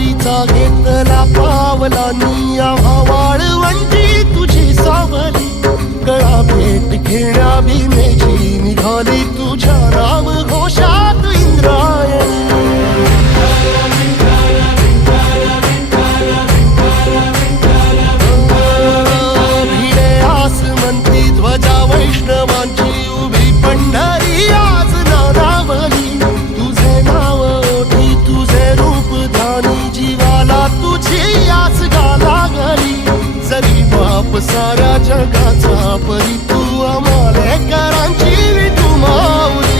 वारीचा घेतला पावलांनी आम्हा वाळवंटी तुझी सावली गळा भेट घेण्या भीमेची निघाली तुझ्या नाम घोषात इंद्रायणी भिडे आसमंती ध्वजा वैष्णवांची उभी पंढरी आज नादावली तुझे नाव ओठी तुझे रूप ध्यानी जीवाला तुझी आस गा लागली जरी बाप साऱ्या जगाचा परी तू आम्हालेकरांची विठू माऊली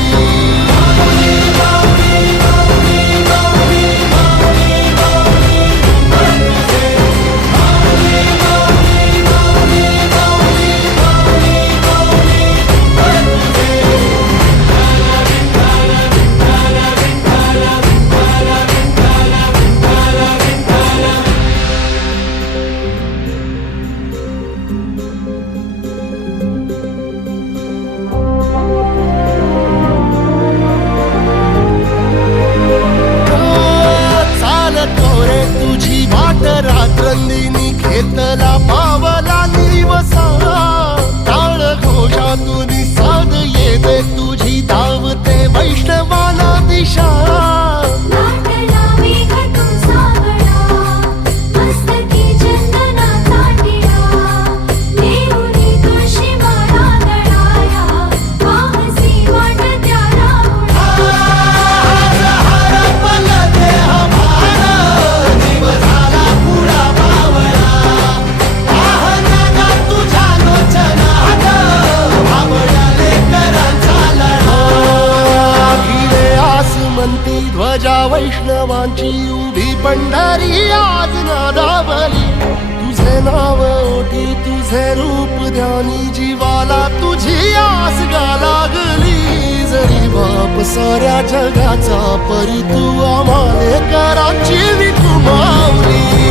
तुझी वाट रात्रंदिनी घेतला पावला निवसा टाळ घोषातून साध येते तुझी धावते वैष्णवाला दिशा ध्वजा वैष्णवांची उभी पंढरी आज नादावली तुझे नाव ओठी तुझे रूप ध्यानी जीवाला तुझी आस गा लागली जरी बाप साऱ्या जगाचा परी तू आम्हालेकरांची विठू माऊली